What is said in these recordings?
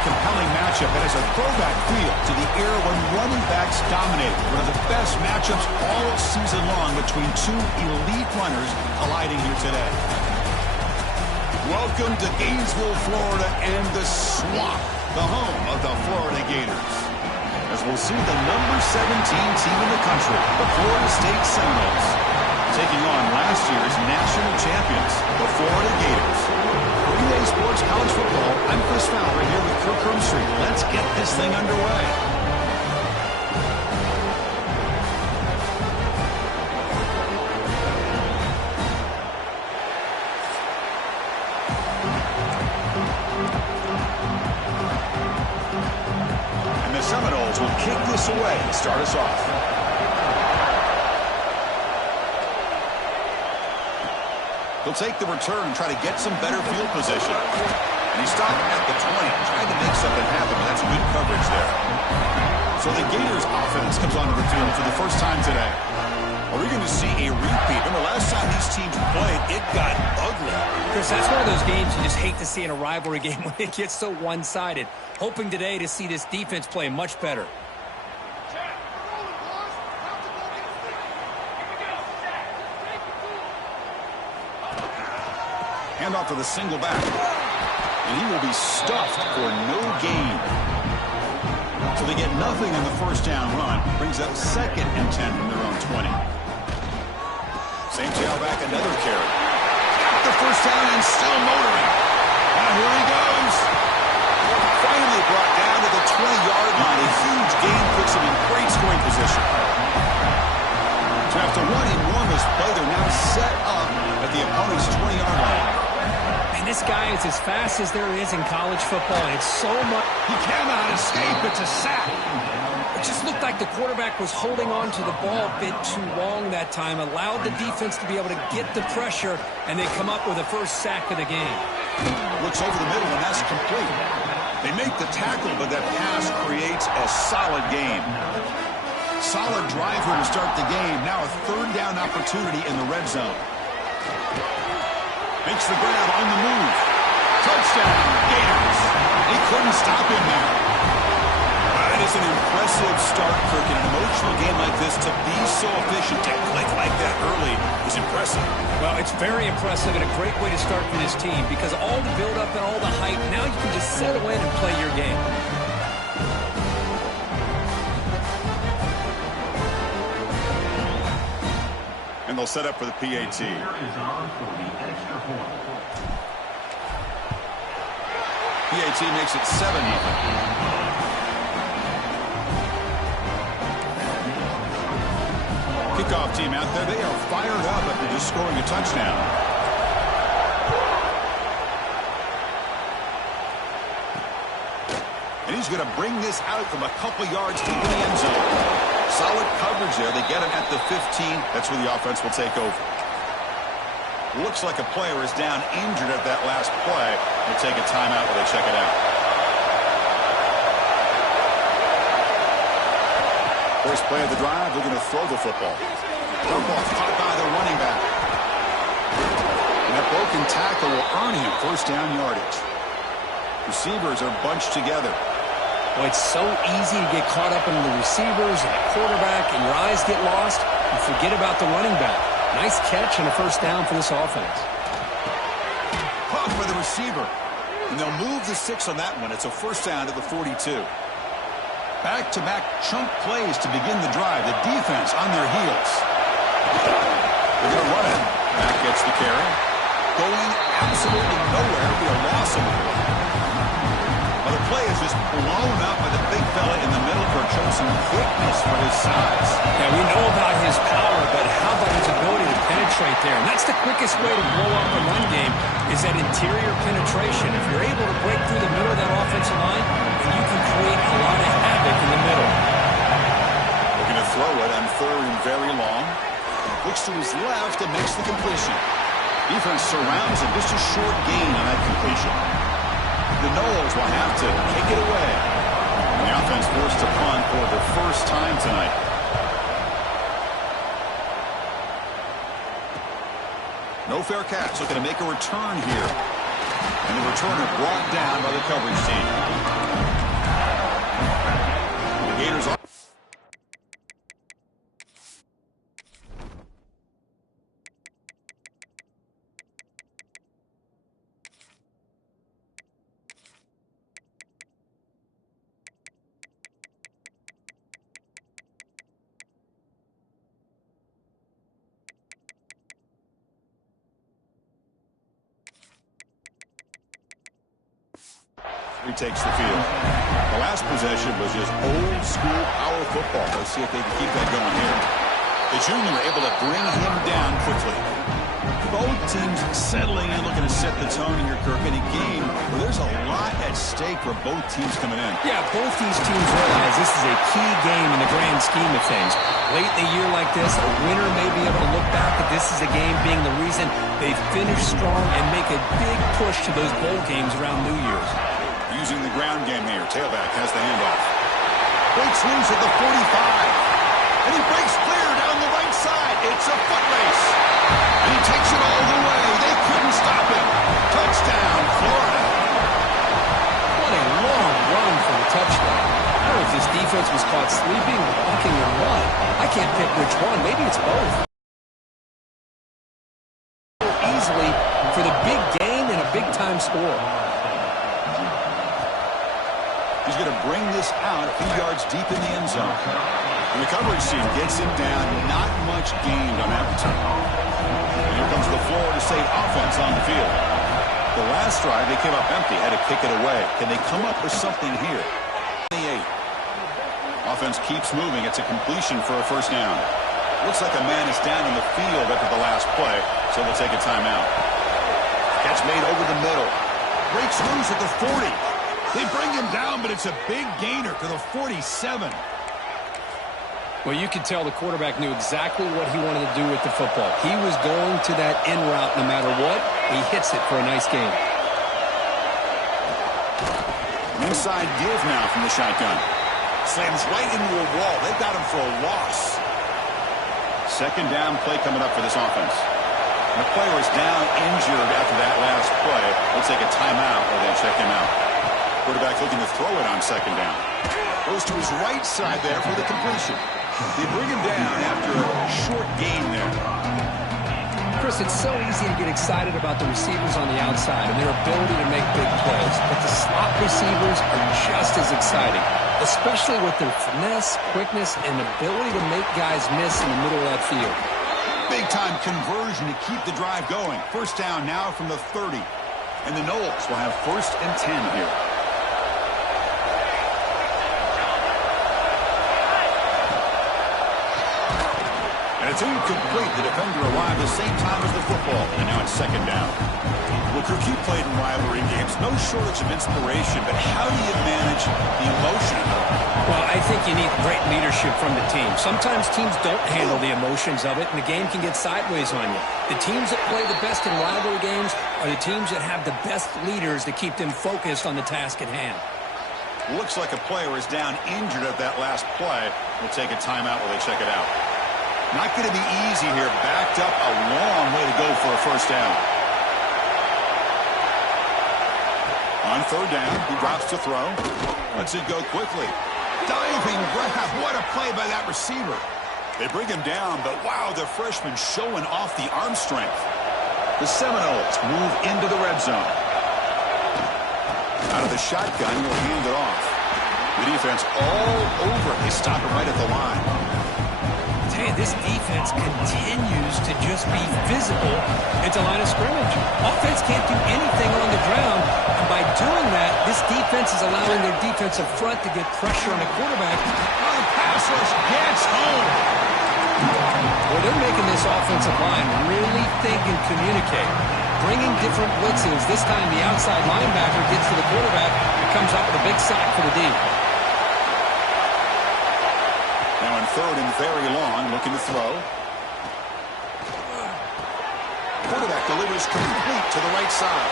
compelling matchup. It has a throwback feel to the era when running backs dominated. One of the best matchups all season long between two elite runners colliding here today. Welcome to Gainesville, Florida, and the Swamp, the home of the Florida Gators. As we'll see the number 17 team in the country, the Florida State Seminoles, taking on last year's national champions, the Florida Gators. For EA Sports College Football, I'm Chris Fowler here with Kirk Herbstreit. Let's get this thing underway. And the Seminoles will kick this away and start us off. He'll take the return and try to get some better field position. And he stopped at the 20, trying to make something happen, but that's good coverage there. So the Gators offense comes onto the field for the first time today. Are we going to see a repeat? Remember, last time these teams played, it got ugly. Chris, that's one of those games you just hate to see in a rivalry game when it gets so one-sided. Hoping today to see this defense play much better. Handoff to the single back. And he will be stuffed for no gain. So they get nothing on the first down run. Brings up 2nd and 10 from their own 20. Same tailback, another carry. Got the first down and still motoring. And here he goes. Finally brought down to the 20-yard line. A huge gain puts him in great scoring position. So after running one this play, they're now set up at the opponent's 20-yard line. And this guy is as fast as there is in college football, and it's so much. He cannot escape. It's a sack. It just looked like the quarterback was holding on to the ball a bit too long that time, allowed the defense to be able to get the pressure, and they come up with the first sack of the game. Looks over the middle, and that's complete. They make the tackle, but that pass creates a solid gain. Solid drive here to start the game. Now a 3rd down opportunity in the red zone. Makes the grab on the move. Touchdown, Gators. He couldn't stop him now. That is an impressive start, Kirk. In an emotional game like this, to be so efficient, to click like that early is impressive. Well, it's very impressive and a great way to start for this team because all the build-up and all the hype, now you can just settle in and play your game. And they'll set up for the PAT. PAT makes it 7-0. Kickoff team out there. They are fired up after just scoring a touchdown. And he's going to bring this out from a couple yards deep in the end zone. Solid coverage there. They get him at the 15. That's where the offense will take over. Looks like a player is down injured at that last play. We'll take a timeout while they check it out. First play of the drive, they're going to throw the football. Dump off caught by the running back. And that broken tackle will earn him first down yardage. Receivers are bunched together. Well, it's so easy to get caught up in the receivers and the quarterback, and your eyes get lost. You forget about the running back. Nice catch and a first down for this offense. Caught by the receiver. And they'll move the 6 on that one. It's a first down to the 42. Back-to-back chunk plays to begin the drive. The defense on their heels. They're going to run it. Mack gets the carry. Going absolutely nowhere. It'll be a loss of it. Well, the play is just blown up by the big fella in the middle for showing some quickness for his size. Yeah, we know about his power, but how about his ability to penetrate there? And that's the quickest way to blow up a run game is that interior penetration. If you're able to break through the middle of that offensive line, then you can create a lot of havoc in the middle. Looking to throw it on 3rd and very long. Looks to his left and makes the completion. Defense surrounds him. Just a short gain on that completion. The Noles will have to kick it away. And the offense forced to punt for the first time tonight. No fair catch. Looking to make a return here. And the returner brought down by the coverage team. Gators off. Takes the field. The last possession was just old school power football. Let's see if they can keep that going here. The junior able to bring him down quickly. Both teams settling in, looking to set the tone here, Kirk, in a game where there's a lot at stake for both teams coming in. Yeah, both these teams realize this is a key game in the grand scheme of things. Late in a year like this, a winner may be able to look back at this as a game being the reason they finish strong and make a big push to those bowl games around New Year's. Using the ground game here. Tailback has the handoff. Breaks loose at the 45. And he breaks clear down the right side. It's a foot race. And he takes it all the way. They couldn't stop him. Touchdown, Florida. What a long run for the touchdown. I don't know if this defense was caught sleeping, walking, or what. I can't pick which one. Maybe it's both. Easily for the big gain and a big-time score. He's going to bring this out a few yards deep in the end zone. And the coverage team gets him down. Not much gained on that return. And here comes the Florida State offense on the field. The last drive, they came up empty, had to kick it away. Can they come up with something here? 28. Offense keeps moving. It's a completion for a first down. Looks like a man is down in the field after the last play, so they'll take a timeout. Catch made over the middle. Breaks loose at the 40. They bring him down, but it's a big gainer to the 47. Well, you could tell the quarterback knew exactly what he wanted to do with the football. He was going to that in route no matter what. He hits it for a nice gain. Inside give now from the shotgun. Slams right into a wall. They got him for a loss. Second down play coming up for this offense. The player is down injured after that last play. They'll take a timeout or they'll check him out. Quarterback looking to throw it on second down. Goes to his right side there for the completion. They bring him down after a short gain there. Chris, it's so easy to get excited about the receivers on the outside and their ability to make big plays. But the slot receivers are just as exciting, especially with their finesse, quickness, and ability to make guys miss in the middle of that field. Big-time conversion to keep the drive going. First down now from the 30. And the Noles will have 1st and 10 here. It's incomplete. The defender arrived the same time as the football, and now it's second down. Well, Kirk, you played in rivalry games. No shortage of inspiration, but how do you manage the emotion? Well, I think you need great leadership from the team. Sometimes teams don't handle the emotions of it, and the game can get sideways on you. The teams that play the best in rivalry games are the teams that have the best leaders to keep them focused on the task at hand. Looks like a player is down injured at that last play. We'll take a timeout while they check it out. Not going to be easy here. Backed up a long way to go for a first down. On third down, he drops to throw. Lets it go quickly. Diving grab. What a play by that receiver. They bring him down, but wow, the freshman showing off the arm strength. The Seminoles move into the red zone. Out of the shotgun, he'll hand it off. The defense all over. They stop him right at the line. This defense continues to just be physical at the line of scrimmage. Offense can't do anything on the ground, and by doing that, this defense is allowing their defensive front to get pressure on the quarterback. Oh, the pass rush gets home. Well, they're making this offensive line really think and communicate. Bringing different blitzes. This time the outside linebacker gets to the quarterback and comes up with a big sack for the D. Now in third and very long, looking to throw. Quarterback delivers complete to the right side.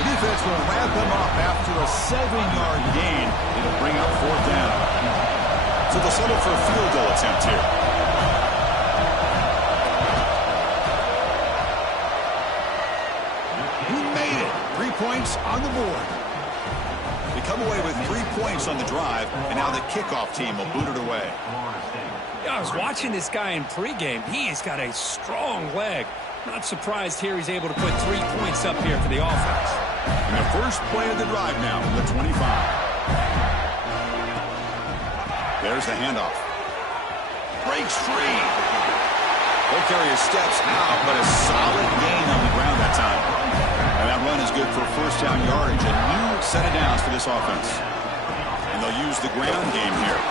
The defense will wrap him up after a 7-yard gain. It'll bring up fourth down. So they'll settle for a field goal attempt here. He made it. 3 points on the board. They come away with 3 points on the drive, and now the kickoff team will boot it away. Yeah, I was watching this guy in pregame. He's got a strong leg. Not surprised here he's able to put 3 points up here for the offense. And the first play of the drive now from the 25. There's the handoff. Breaks free. He'll carry his steps out, but a solid gain on the ground that time. And that run is good for first down yardage. A new set of downs for this offense. And they'll use the ground game here.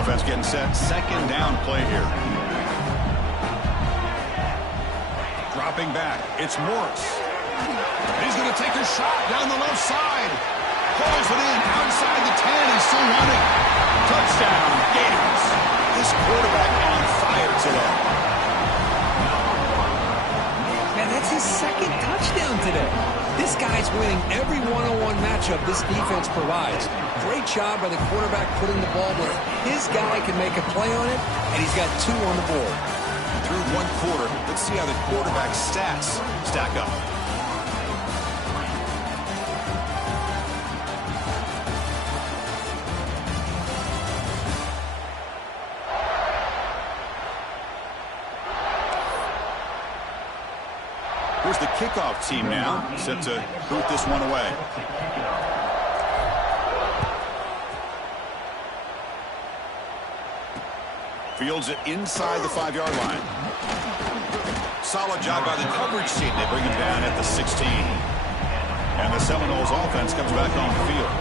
Offense getting set. Second down play here. Dropping back. It's Morris. He's going to take a shot down the left side. Pulls it in outside the 10. He's still running. Touchdown, Gators. This quarterback on fire today. Man, that's his second touchdown today. This guy's winning every one-on-one matchup this defense provides. Great job by the quarterback putting the ball where his guy can make a play on it, and he's got 2 on the board. Through 1 quarter, let's see how the quarterback's stats stack up. Here's the kickoff team now, set to boot this one away. Fields it inside the 5-yard line. Solid job by the coverage team. They bring him down at the 16. And the Seminoles offense comes back on the field.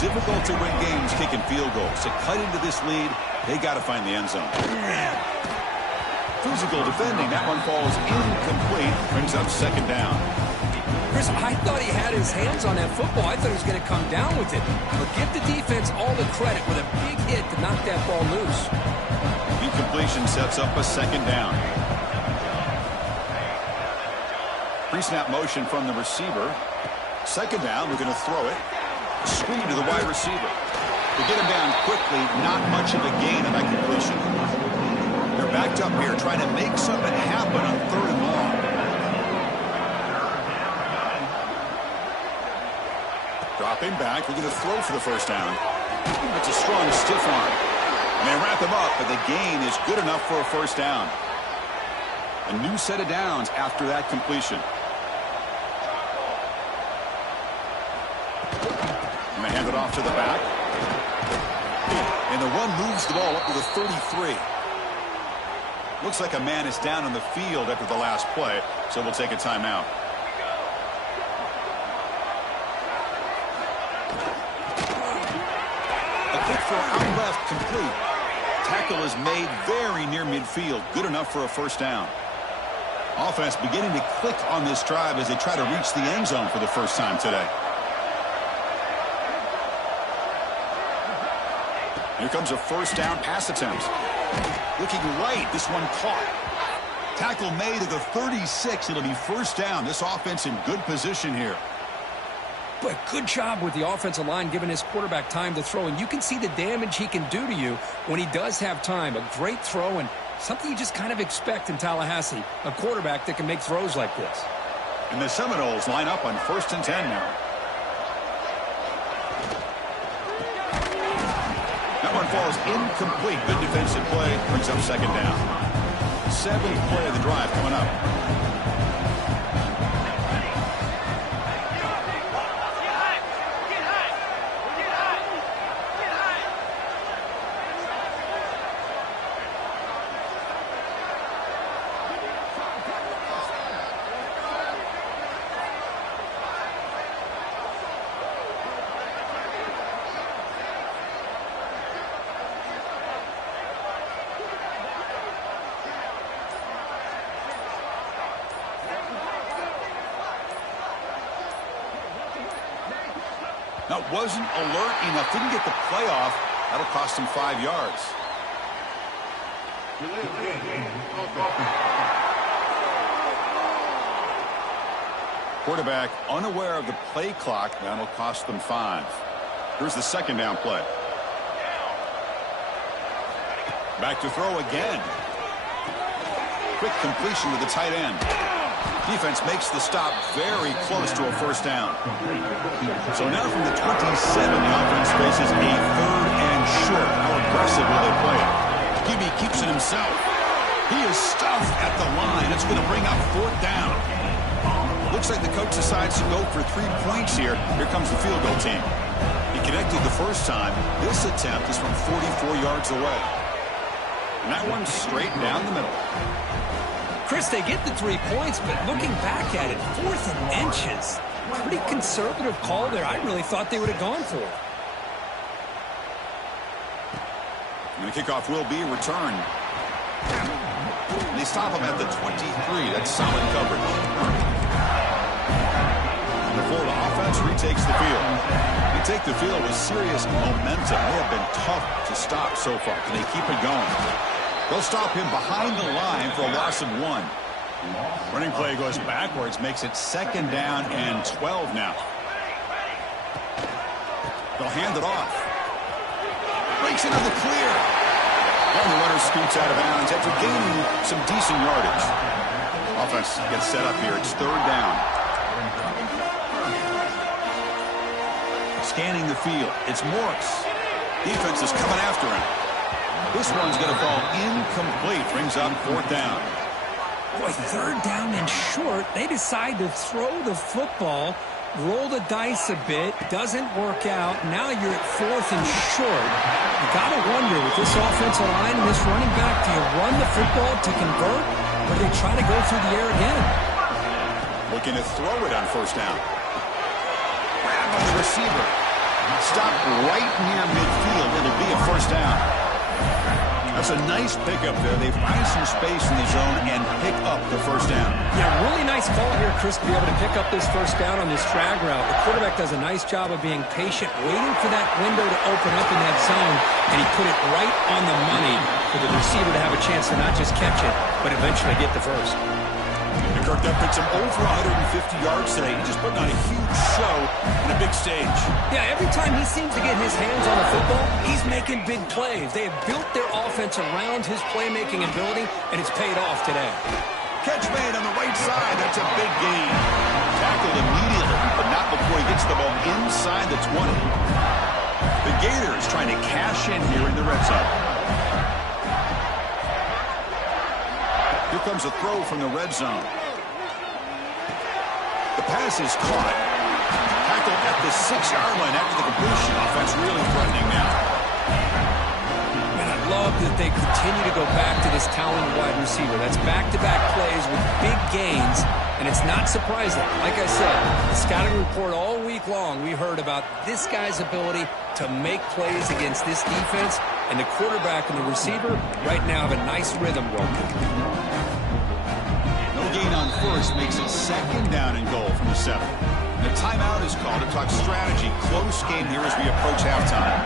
Difficult to win games kicking field goals. To cut into this lead, they got to find the end zone. Physical defending. That one falls incomplete. Brings up second down. Chris, I thought he had his hands on that football. I thought he was going to come down with it. But give the defense all the credit with a big hit to knock that ball loose. Incompletion sets up a second down. Pre-snap motion from the receiver. Second down, we're going to throw it. Screen to the wide receiver. To get him down quickly, not much of a gain on that completion. They're backed up here trying to make something happen on 3rd and long. Dropping back, we're going to throw for the first down. It's a strong stiff arm. And they wrap him up, but the gain is good enough for a first down. A new set of downs after that completion. And they hand it off to the back. And the run moves the ball up to the 33. Looks like a man is down on the field after the last play, so we'll take a timeout. A kick for out left complete. Tackle is made very near midfield. Good enough for a first down. Offense beginning to click on this drive as they try to reach the end zone for the first time today. Here comes a first down pass attempt. Looking right, this one caught. Tackle made at the 36. It'll be first down. This offense in good position here. But good job with the offensive line giving his quarterback time to throw. And you can see the damage he can do to you when he does have time. A great throw and something you just kind of expect in Tallahassee. A quarterback that can make throws like this. And the Seminoles line up on 1st and 10 now. That one falls incomplete. Good defensive play. Brings up second down. 7th play of the drive coming up. Now, wasn't alert enough. Didn't get the play off. That'll cost him 5 yards. Quarterback unaware of the play clock. That'll cost them 5. Here's the second down play. Back to throw again. Quick completion to the tight end. Defense makes the stop very close to a first down. So now from the 27, the offense faces a 3rd and short. How aggressive will they play it? Gibby keeps it himself. He is stuffed at the line. It's going to bring up 4th down. Looks like the coach decides to go for 3 points here. Here comes the field goal team. He connected the first time. This attempt is from 44 yards away. And that one's straight down the middle. Chris, they get the 3 points, but looking back at it, 4th and inches. Pretty conservative call there. I really thought they would have gone for it. And the kickoff will be returned. And they stop him at the 23. That's solid coverage. And the Florida offense retakes the field. They take the field with serious momentum. They have been tough to stop so far. Can they keep it going? They'll stop him behind the line for a loss of 1. Running play goes backwards, makes it 2nd down and 12 now. They'll hand it off. Breaks into the clear. And the runner scoots out of bounds after gaining some decent yardage. Offense gets set up here. It's 3rd down. Scanning the field. It's Morris. Defense is coming after him. This one's going to fall incomplete. Brings up 4th down. Boy, 3rd down and short. They decide to throw the football, roll the dice a bit. Doesn't work out. Now you're at 4th and short. You got to wonder with this offensive line and this running back, do you run the football to convert, or do they try to go through the air again? Looking to throw it on 1st down. Grab on the receiver. Stop right near midfield. It'll be a 1st down. That's a nice pickup there. They find some space in the zone and pick up the 1st down. Yeah, really nice call here, Chris, to be able to pick up this 1st down on this drag route. The quarterback does a nice job of being patient, waiting for that window to open up in that zone, and he put it right on the money for the receiver to have a chance to not just catch it, but eventually get the first. And Kirk, that puts him over 150 yards today. He's just putting on a huge show in a big stage. Yeah, every time he seems to get his hands on the football, he's making big plays. They have built their offense around his playmaking ability, and it's paid off today. Catch made on the right side. That's a big gain. Tackled immediately, but not before he gets the ball inside the 20. The Gators trying to cash in here in the red zone. Here comes a throw from the red zone. The pass is caught. Tackled at the 6-yard line after the completion. Offense really threatening now. And I love that they continue to go back to this talented wide receiver. That's back-to-back plays with big gains, and it's not surprising. Like I said, the scouting report all week long, we heard about this guy's ability to make plays against this defense, and the quarterback and the receiver right now have a nice rhythm going. Gain on 1st makes it 2nd down and goal from the 7. And a timeout is called to talk strategy. Close game here as we approach halftime.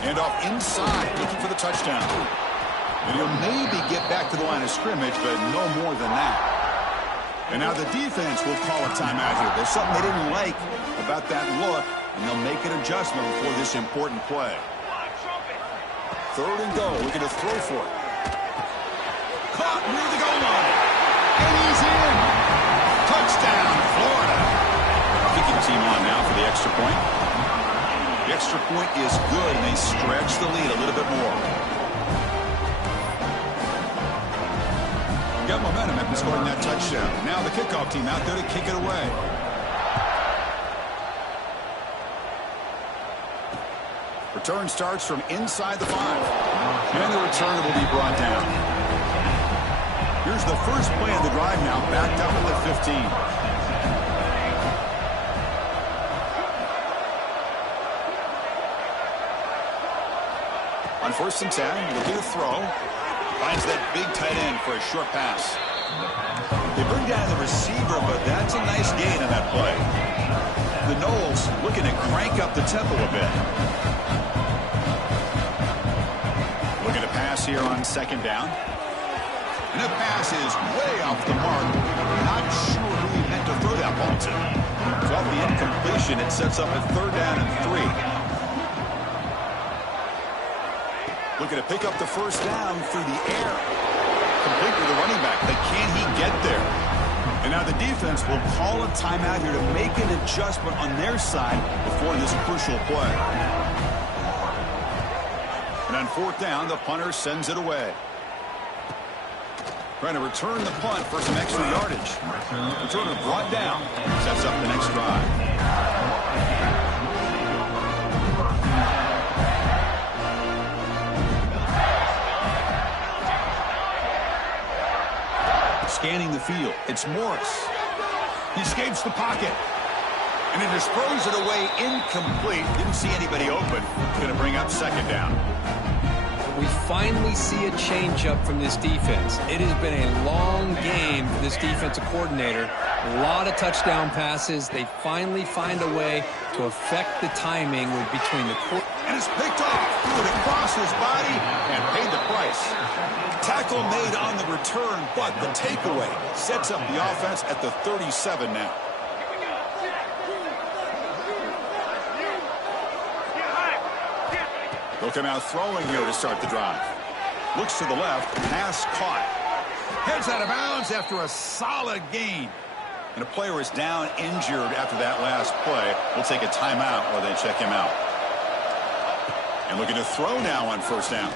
And off inside, looking for the touchdown. And he'll maybe get back to the line of scrimmage, but no more than that. And now the defense will call a timeout here. There's something they didn't like about that look, and they'll make an adjustment before this important play. 3rd and goal. We're going to throw for it. Caught near the goal line. And he's in. Touchdown, Florida. Kicking team on now for the extra point. The extra point is good, and they stretch the lead a little bit more. Got momentum after scoring that touchdown. Now the kickoff team out there to kick it away. Return starts from inside the 5. And the return will be brought down. Here's the first play of the drive now, backed up at the 15. On 1st and 10, looking to throw. Finds that big tight end for a short pass. They bring down the receiver, but that's a nice gain on that play. The Noles looking to crank up the tempo a bit. Looking to pass here on 2nd down. And the pass is way off the mark. Not sure who he meant to throw that ball to. So off the incompletion, it sets up a 3rd down and 3. Looking to pick up the 1st down through the air. Complete with the running back, but can he get there. And now the defense will call a timeout here to make an adjustment on their side before this crucial play. And on fourth down, the punter sends it away. Trying to return the punt for some extra yardage. Returner brought down. Sets up the next drive. Scanning the field. It's Morris. He escapes the pocket. And he just throws it away incomplete. Didn't see anybody open. Going to bring up second down. We finally see a change-up from this defense. It has been a long game for this defensive coordinator. A lot of touchdown passes. They finally find a way to affect the timing between the quarter. And it's picked off. Threw it across his body and paid the price. Tackle made on the return, but the takeaway sets up the offense at the 37 now. They'll come out throwing here to start the drive. Looks to the left, pass caught. Heads out of bounds after a solid gain. And a player is down injured after that last play. We'll take a timeout while they check him out. And looking to throw now on first down.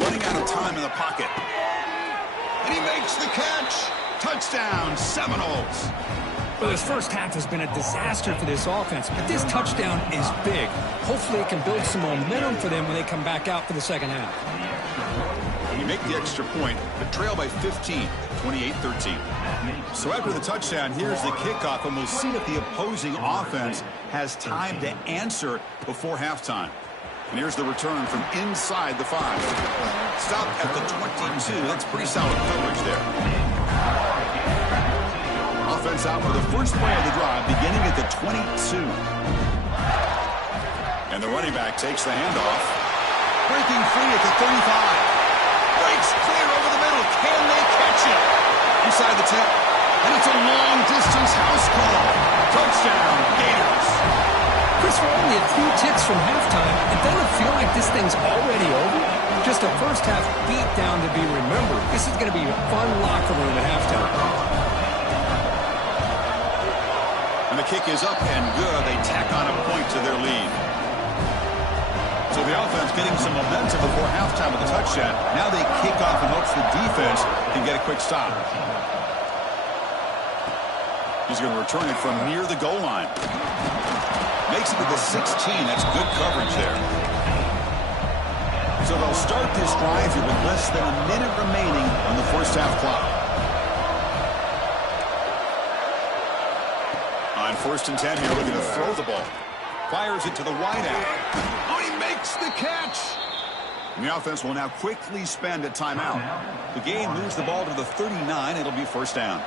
Running out of time in the pocket. And he makes the catch. Touchdown, Seminoles. Well, this first half has been a disaster for this offense, but this touchdown is big. Hopefully it can build some momentum for them when they come back out for the second half. When you make the extra point, the trail by 15, 28-13. So after the touchdown, here's the kickoff, and we'll see if the opposing offense has time to answer before halftime. And here's the return from inside the 5. Stop at the 22. That's pretty solid coverage there. Offense out for the first play of the drive, beginning at the 22. And the running back takes the handoff. Breaking free at the 35. Breaks clear over the middle. Can they catch it? Inside the 10. And it's a long-distance house call. Touchdown, Gators. Chris, we're only a few ticks from halftime. It doesn't feel like this thing's already over. Just a first-half beatdown to be remembered. This is going to be a fun locker room at halftime. And the kick is up and good. They tack on a point to their lead. So the offense getting some momentum before halftime with the touchdown. Now they kick off and hopes the defense can get a quick stop. He's going to return it from near the goal line. Makes it to the 16. That's good coverage there. So they'll start this drive here with less than a minute remaining on the first half clock. On 1st and 10 here, looking to throw the ball. Fires it to the wideout. Oh, he makes the catch. And the offense will now quickly spend a timeout. The game moves the ball to the 39. It'll be first down.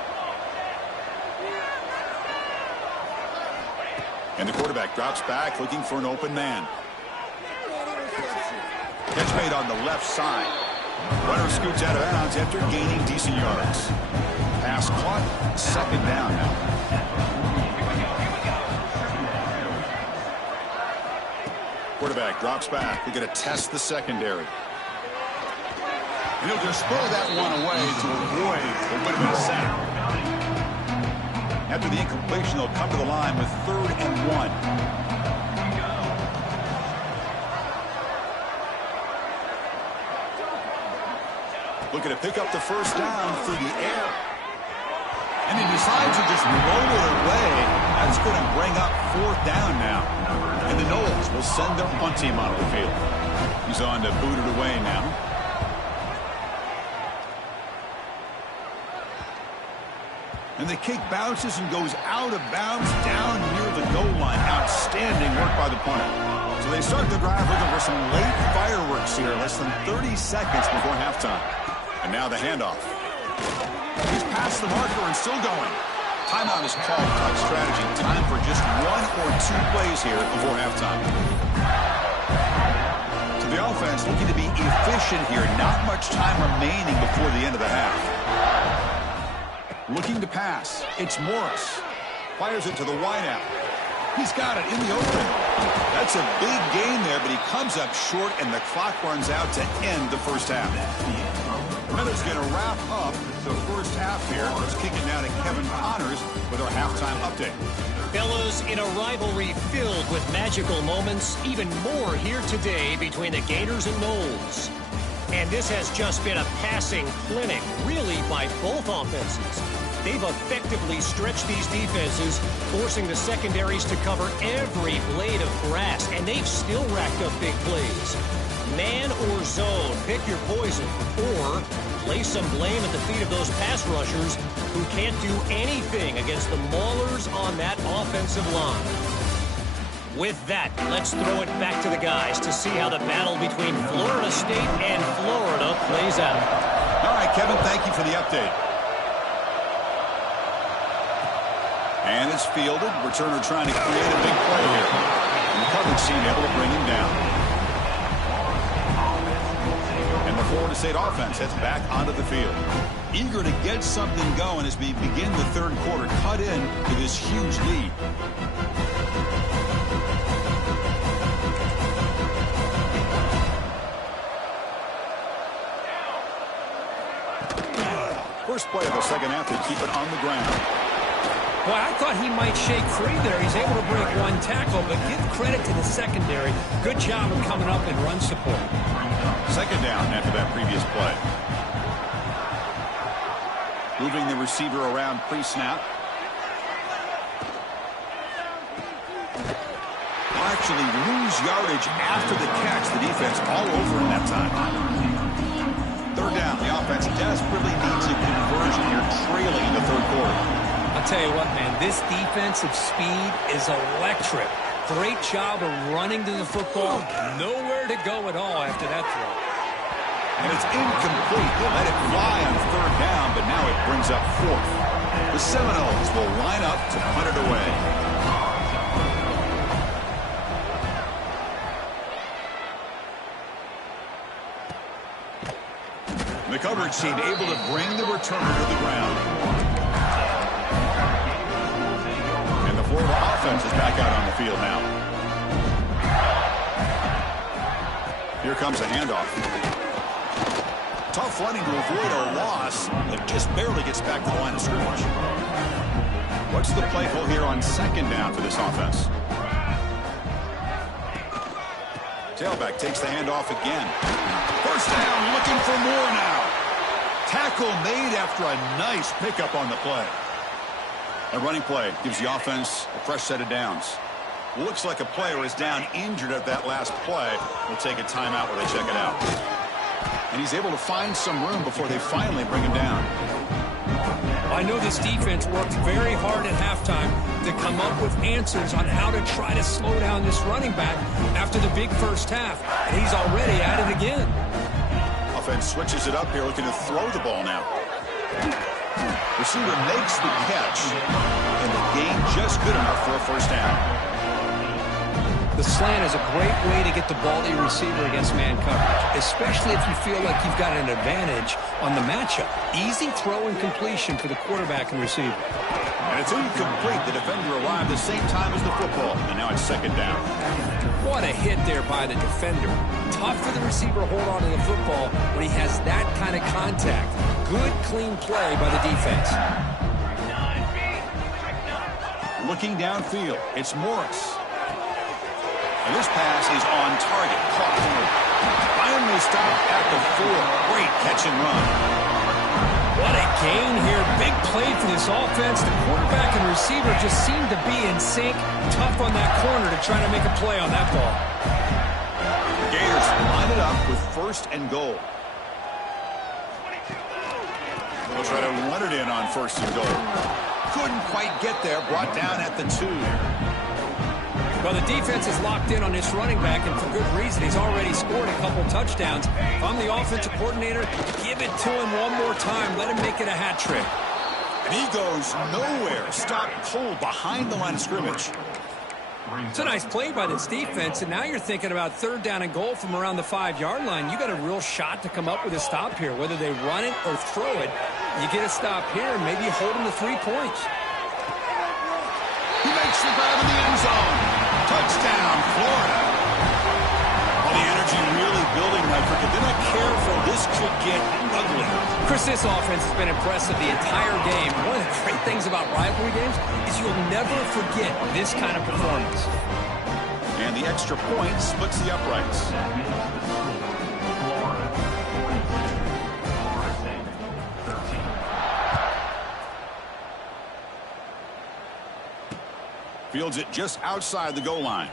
And the quarterback drops back, looking for an open man. Catch made on the left side. Runner scoots out of bounds after gaining decent yards. Pass caught. Second down now. Quarterback drops back. They're going to test the secondary. And he'll just throw that one away to avoid what would have been a sack. After the incompletion, they'll come to the line with 3rd and 1. Looking to pick up the first down through the air. And he decides to just roll it away. That's going to bring up 4th down now. And the Noles will send their punt team onto the field. He's on to boot it away now. And the kick bounces and goes out of bounds down near the goal line. Outstanding work by the punter. So they start the drive looking for some late fireworks here. Less than 30 seconds before halftime. And now the handoff. He's past the marker and still going. Timeout is called. Tight strategy. Time for just 1 or 2 plays here before halftime. So the offense looking to be efficient here. Not much time remaining before the end of the half. Looking to pass. It's Morris. Fires it to the wideout. He's got it in the open. That's a big gain there, but he comes up short, and the clock runs out to end the first half. Miller's going to to wrap up the first half here. Let's kick it now to Kevin Connors with our halftime update. Fellas, in a rivalry filled with magical moments, even more here today between the Gators and Noles. And this has just been a passing clinic, really, by both offenses. They've effectively stretched these defenses, forcing the secondaries to cover every blade of grass, and they've still racked up big plays. Man or zone, pick your poison, or lay some blame at the feet of those pass rushers who can't do anything against the maulers on that offensive line. With that, let's throw it back to the guys to see how the battle between Florida State and Florida plays out. All right, Kevin, thank you for the update. And it's fielded. Returner trying to create a big play here. And the coverage team able to bring him down. And the Florida State offense heads back onto the field. Eager to get something going as we begin the third quarter. Cut in to this huge lead. First play of the second half, they keep it on the ground. Well, I thought he might shake free there. He's able to break one tackle, but give credit to the secondary. Good job of coming up and run support. Second down after that previous play. Moving the receiver around pre-snap. Actually lose yardage after the catch. The defense all over in that time. Third down. The offense desperately needs a conversion here, trailing in the third quarter. I'll tell you what, man, this defensive speed is electric. Great job of running to the football. Nowhere to go at all after that throw. And it's incomplete. They let it fly on third down, but now it brings up fourth. The Seminoles will line up to punt it away. The coverage team able to bring the returner to the ground. And the Florida offense is back out on the field now. Here comes a handoff. Tough running to avoid a loss, but just barely gets back to the line of scrimmage. What's the play call here on second down for this offense? Tailback takes the handoff again. First down, looking for more now. Tackle made after a nice pickup on the play. A running play gives the offense a fresh set of downs. Looks like a player is down injured at that last play. We'll take a timeout while they check it out. And he's able to find some room before they finally bring him down. I know this defense worked very hard at halftime to come up with answers on how to try to slow down this running back after the big first half. And he's already at it again. Offense switches it up here, looking to throw the ball now. Receiver makes the catch, and the gain just good enough for a first down. The slant is a great way to get the ball to your receiver against man coverage, especially if you feel like you've got an advantage on the matchup. Easy throw and completion for the quarterback and receiver. And it's incomplete. The defender arrived the same time as the football, and now it's second down. What a hit there by the defender. Tough for the receiver to hold on to the football when he has that kind of contact. Good, clean play by the defense. Looking downfield, it's Morris. And this pass is on target. Caught. Finally stopped at the 4. Great catch and run. What a gain here. Big play for this offense. The quarterback and receiver just seem to be in sync. Tough on that corner to try to make a play on that ball. The Gators line it up with first and goal. They'll try to run it in on first and goal. Couldn't quite get there. Brought down at the 2. Well, the defense is locked in on this running back, and for good reason. He's already scored a couple touchdowns. If I'm the offensive coordinator, give it to him one more time. Let him make it a hat trick. And he goes nowhere. Stop cold behind the line of scrimmage. It's a nice play by this defense, and now you're thinking about third down and goal from around the 5-yard line. You got a real shot to come up with a stop here. Whether they run it or throw it, you get a stop here, and maybe you hold them to 3 points. He makes the grab in the end zone. Touchdown, Florida. Well, the energy really building, Mike. If they're not careful, this could get ugly. Chris, this offense has been impressive the entire game. One of the great things about rivalry games is you'll never forget this kind of performance. And the extra point splits the uprights. Fields it just outside the goal line.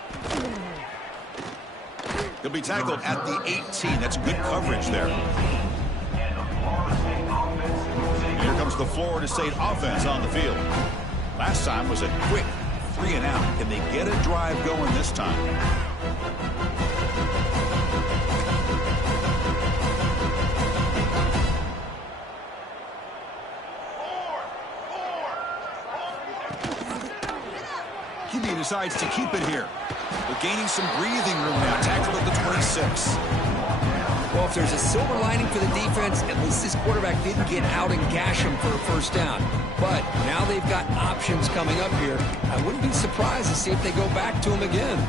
He'll be tackled at the 18. That's good coverage there. And here comes the Florida State offense on the field. Last time was a quick 3 and out. Can they get a drive going this time? QB decides to keep it here. They're gaining some breathing room now. Tackled at the 26. Well, if there's a silver lining for the defense, at least this quarterback didn't get out and gash him for a first down. But now they've got options coming up here. I wouldn't be surprised to see if they go back to him again.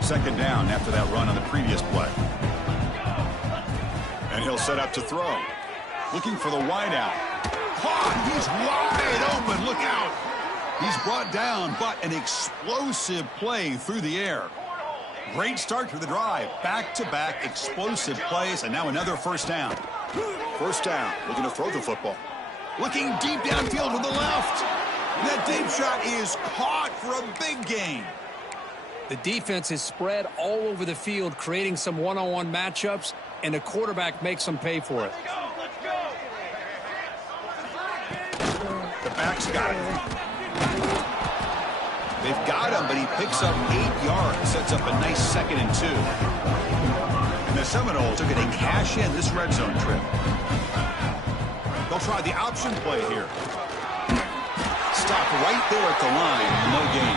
Second down after that run on the previous play. And he'll set up to throw. Looking for the wideout. Caught! He's wide open. Look out! He's brought down, but an explosive play through the air. Great start to the drive. Back-to-back explosive plays, and now another first down. First down, looking to throw the football. Looking deep downfield to the left. And that deep shot is caught for a big gain. The defense is spread all over the field, creating some one-on-one matchups, and the quarterback makes them pay for it. The back's got it. They've got him, but he picks up 8 yards. Sets up a nice 2nd and 2. And the Seminoles are going to cash in this red zone trip. They'll try the option play here. Stop right there at the line. No gain.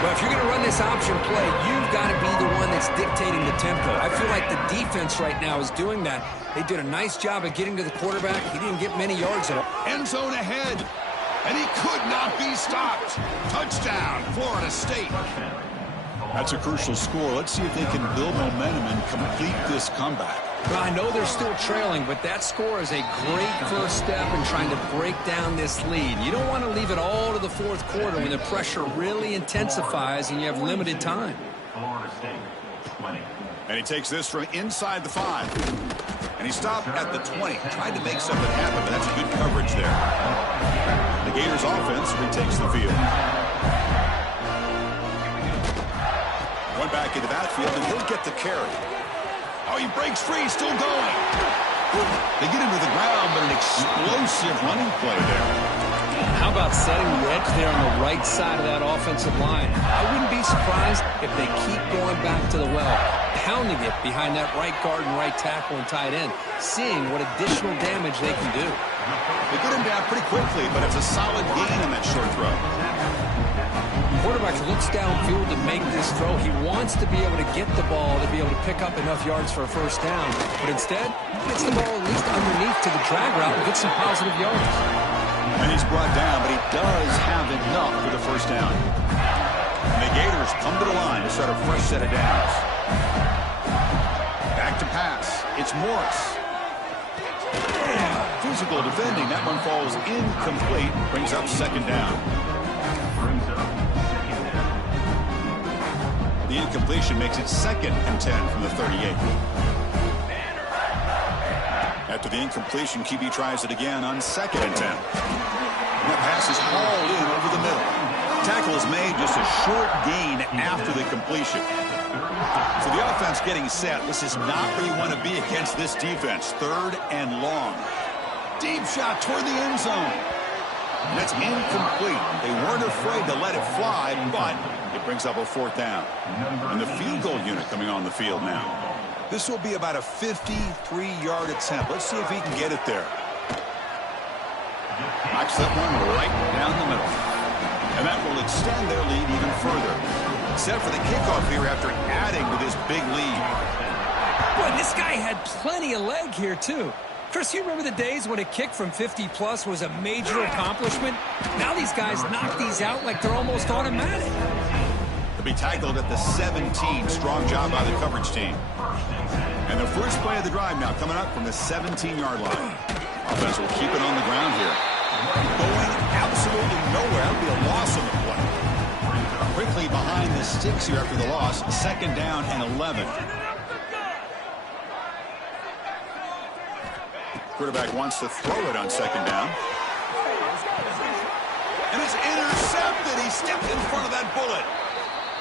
Well, if you're going to run this option play, you've got to be the one that's dictating the tempo. I feel like the defense right now is doing that. They did a nice job of getting to the quarterback. He didn't get many yards at all. End zone ahead. And he could not be stopped. Touchdown, Florida State. That's a crucial score. Let's see if they can build momentum and complete this comeback. Well, I know they're still trailing, but that score is a great first step in trying to break down this lead. You don't want to leave it all to the fourth quarter when the pressure really intensifies and you have limited time. And he takes this from inside the 5. And he stopped at the 20. Tried to make something happen, but that's a good coverage there. The Gators offense retakes the field. One back into that field, and he'll get the carry. Oh, he breaks free, still going. They get him to the ground, but an explosive running play there. How about setting the edge there on the right side of that offensive line? I wouldn't be surprised if they keep going back to the well, pounding it behind that right guard and right tackle and tight end, seeing what additional damage they can do. They get him down pretty quickly, but it's a solid gain on that short throw. The quarterback looks downfield to make this throw. He wants to be able to get the ball to be able to pick up enough yards for a first down, but instead, he gets the ball at least underneath to the drag route and gets some positive yards. And he's brought down, but he does have enough for the first down. And the Gators come to the line to start a fresh set of downs. Back to pass. It's Morris. Physical defending. That one falls incomplete. Brings up second down. The incompletion makes it 2nd and 10 from the 38. After the incompletion, QB tries it again on 2nd and 10. And that pass is hauled in over the middle. Tackle is made, just a short gain after the completion. So the offense getting set. This is not where you want to be against this defense. 3rd and long. Deep shot toward the end zone. And that's incomplete. They weren't afraid to let it fly, but it brings up a 4th down. And the field goal unit coming on the field now. This will be about a 53-yard attempt. Let's see if he can get it there. Knocks that one right down the middle. And that will extend their lead even further. Set for the kickoff here after adding to this big lead. Boy, this guy had plenty of leg here, too. Chris, you remember the days when a kick from 50-plus was a major accomplishment? Now these guys knock these out like they're almost automatic. He'll be tackled at the 17. Strong job by the coverage team. And the first play of the drive now coming up from the 17-yard line. Offense will keep it on the ground here. Going absolutely nowhere. That would be a loss on the play. Quickly behind the sticks here after the loss. 2nd down and 11. Quarterback wants to throw it on 2nd down. And it's intercepted. He stepped in front of that bullet.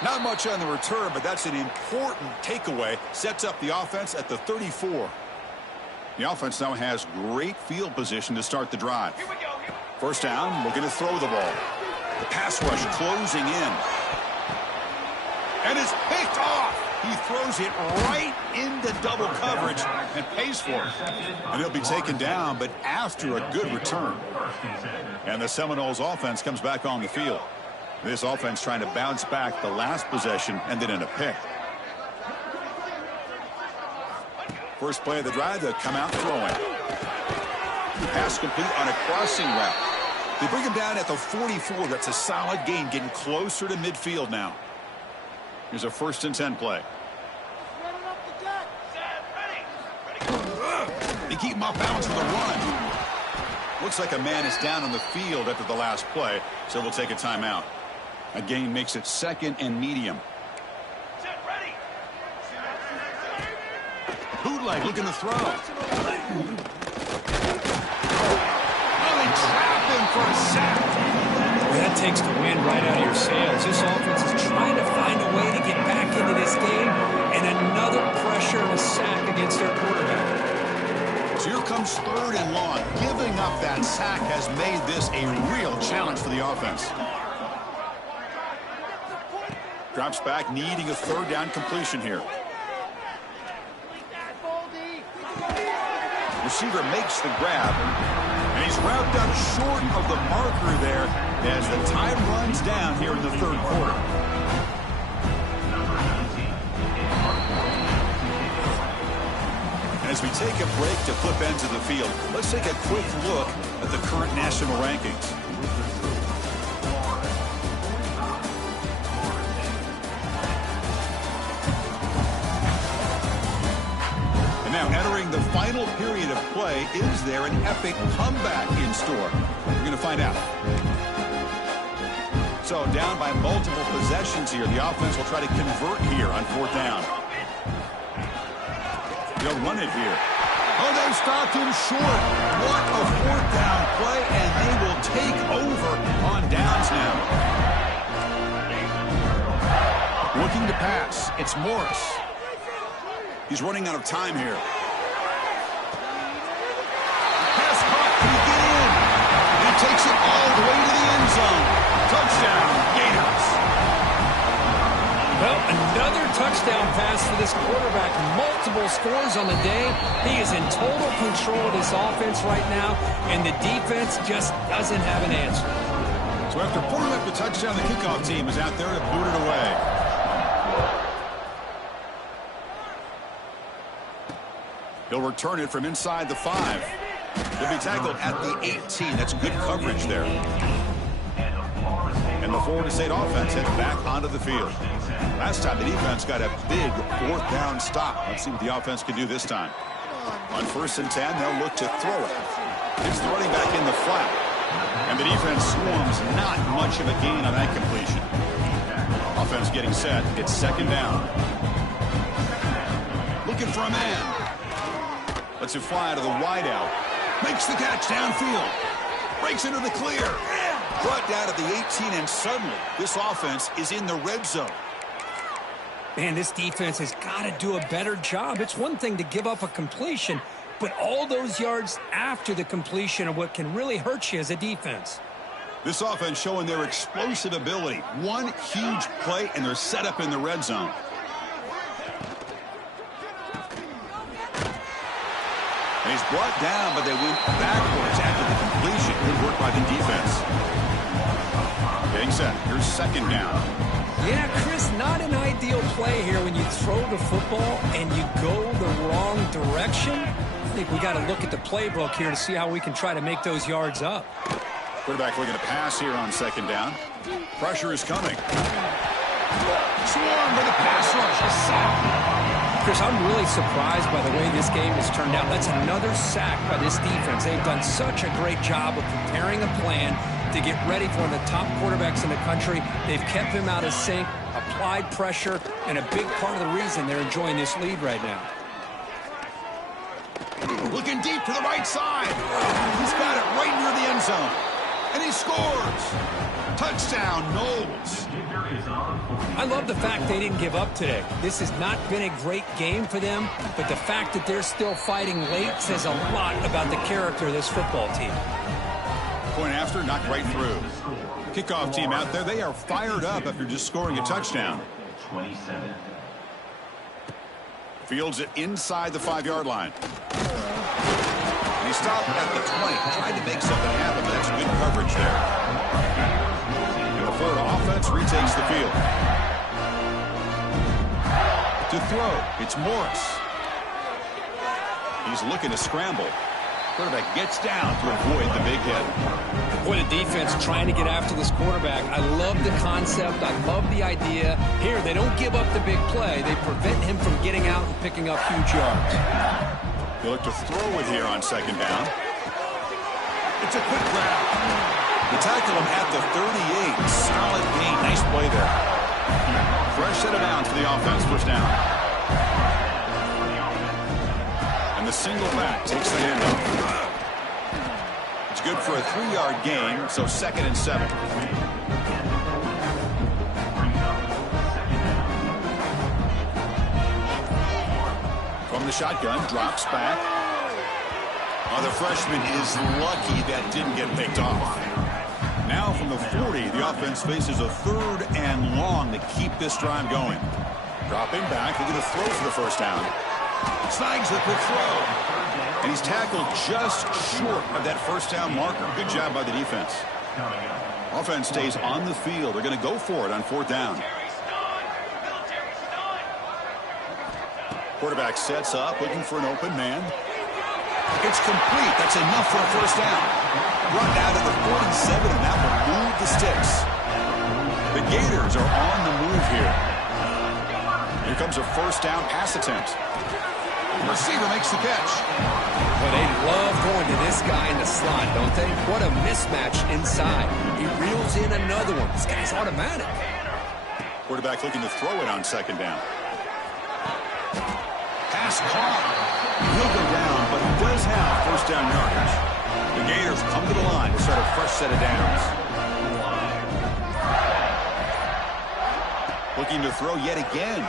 Not much on the return, but that's an important takeaway. Sets up the offense at the 34. The offense now has great field position to start the drive. First down, looking to throw the ball. The pass rush closing in. And it's picked off. He throws it right into double coverage and pays for it. And he'll be taken down, but after a good return. And the Seminoles offense comes back on the field. This offense trying to bounce back the last possession and then in a pick. First play of the drive, they'll come out throwing. Pass complete on a crossing route. They bring him down at the 44. That's a solid gain, getting closer to midfield now. Here's a 1st and 10 play. They keep him off balance with a run. Looks like a man is down on the field after the last play, so we'll take a timeout. A gain makes it 2nd and medium. Bootleg looking to throw. Oh, they trap him for a sack. That takes the wind right out of your sails. This offense is trying to find a way to get back into this game, and another pressure and a sack against their quarterback. So here comes 3rd and long. Giving up that sack has made this a real challenge for the offense. Drops back, needing a 3rd down completion here. Receiver makes the grab, and he's wrapped up short of the marker there as the time runs down here in the 3rd quarter. And as we take a break to flip ends of the field, let's take a quick look at the current national rankings. Now entering the final period of play, is there an epic comeback in store? We're going to find out. So down by multiple possessions here, the offense will try to convert here on 4th down. They'll run it here. Oh, they stopped him short. What a 4th down play, and they will take over on downs now. Looking to pass. It's Morris. He's running out of time here. Pass caught. Can he get in? He takes it all the way to the end zone. Touchdown, Gators. Well, another touchdown pass for this quarterback. Multiple scores on the day. He is in total control of this offense right now, and the defense just doesn't have an answer. So after pulling up the touchdown, the kickoff team is out there to boot it away. He'll return it from inside the 5. He'll be tackled at the 18. That's good coverage there. And the Florida State offense heads back onto the field. Last time the defense got a big 4th down stop. Let's see what the offense can do this time. On 1st and 10, they'll look to throw it. It's the running back in the flat. And the defense swarms, not much of a gain on that completion. Offense getting set. It's 2nd down. Looking for a man. Lets it fly to the wideout. Makes the catch downfield. Breaks into the clear. Brought down at the 18, and suddenly this offense is in the red zone. Man, this defense has got to do a better job. It's one thing to give up a completion, but all those yards after the completion are what can really hurt you as a defense. This offense showing their explosive ability. One huge play, and they're set up in the red zone. And he's brought down, but they went backwards after the completion. Good work by the defense. Getting set. Here's 2nd down. Yeah, Chris, not an ideal play here when you throw the football and you go the wrong direction. I think we got to look at the playbook here to see how we can try to make those yards up. Quarterback looking to pass here on 2nd down. Pressure is coming. Swarm with a pass rush. A sack. Chris, I'm really surprised by the way this game has turned out. That's another sack by this defense. They've done such a great job of preparing a plan to get ready for one of the top quarterbacks in the country. They've kept him out of sync, applied pressure, and a big part of the reason they're enjoying this lead right now. Looking deep to the right side. He's got it right near the end zone. And he scores. Touchdown, Knowles. I love the fact they didn't give up today. This has not been a great game for them, but the fact that they're still fighting late says a lot about the character of this football team. Point after, knocked right through. Kickoff team out there, they are fired up after just scoring a touchdown. 27. Fields it inside the 5-yard line. And he stopped at the 20, tried to make something happen, but that's good coverage there. And the Florida offense retakes the field. To throw, it's Morris. He's looking to scramble. Quarterback gets down to avoid the big hit. Boy, the defense trying to get after this quarterback. I love the concept. I love the idea. Here, they don't give up the big play. They prevent him from getting out and picking up huge yards. They look to throw it here on second down. It's a quick grab. They tackle him at the 38. Solid gain. Nice play there. Fresh set of downs for the offense. First down. And the single back takes the handoff. It's good for a 3-yard gain, so 2nd and 7. From the shotgun, drops back. Oh, the freshman is lucky that didn't get picked off. Now from the 40, the offense faces a 3rd and long to keep this drive going. Dropping back, they're going to throw for the first down. Snags the quick throw. And he's tackled just short of that first down marker. Good job by the defense. Offense stays on the field. They're going to go for it on 4th down. Quarterback sets up, looking for an open man. It's complete. That's enough for a first down. Run down to the 47, and that will move the sticks. The Gators are on the move here. Here comes a first down pass attempt. The receiver makes the catch. Well, they love going to this guy in the slot, don't they? What a mismatch inside. He reels in another one. This guy's automatic. Quarterback looking to throw it on second down. Pass caught. He'll go down, but he does have first down yardage. The Gators come to the line to start a fresh set of downs. Looking to throw yet again.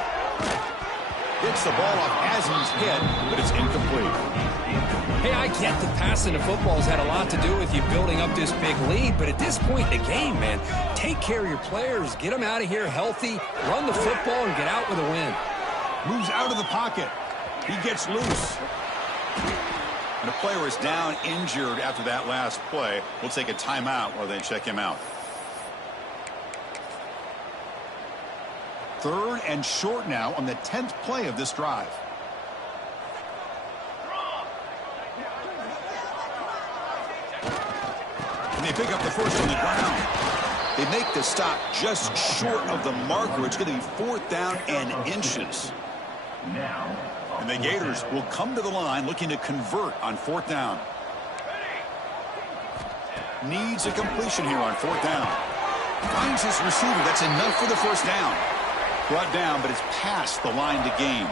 Gets the ball off as he's hit, but it's incomplete. Hey, I get that passing the football has had a lot to do with you building up this big lead, but at this point in the game, man, take care of your players, get them out of here healthy, run the football, and get out with a win. Moves out of the pocket. He gets loose. And a player is down injured after that last play. We'll take a timeout while they check him out. 3rd and short now on the 10th play of this drive. And they pick up the first on the ground. They make the stop just short of the marker. It's going to be 4th down and inches. And the Gators will come to the line looking to convert on 4th down. Needs a completion here on 4th down. Finds his receiver. That's enough for the first down. Brought down, but it's past the line to gain.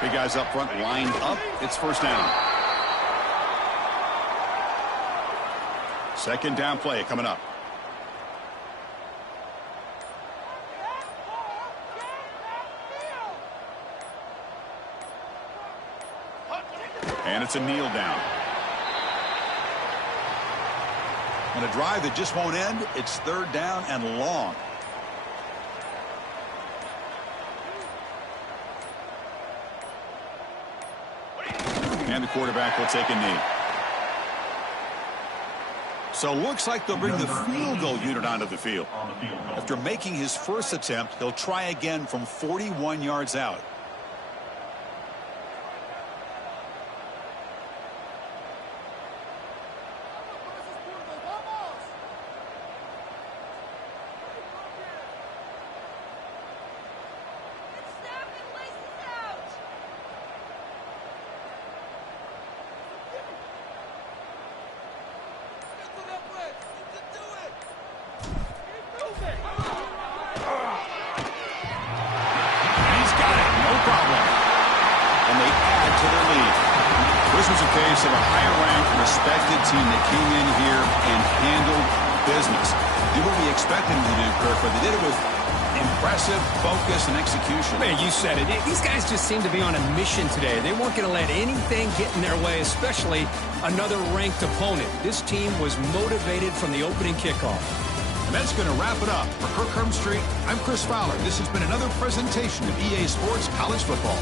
Big guys up front lined up. It's first down. 2nd down play coming up. And it's a kneel down. On a drive that just won't end, it's 3rd down and long. And the quarterback will take a knee. So looks like they'll bring the field goal unit onto the field. After making his first attempt, he'll try again from 41 yards out. they add to their lead. This was a case of a higher-ranked, respected team that came in here and handled business. Did what we expected them to do, Kirk, but they did it with impressive focus and execution. Man, you said it. These guys just seem to be on a mission today. They weren't going to let anything get in their way, especially another ranked opponent. This team was motivated from the opening kickoff. And that's going to wrap it up. For Kirk Herbstreit, I'm Chris Fowler. This has been another presentation of EA Sports College Football.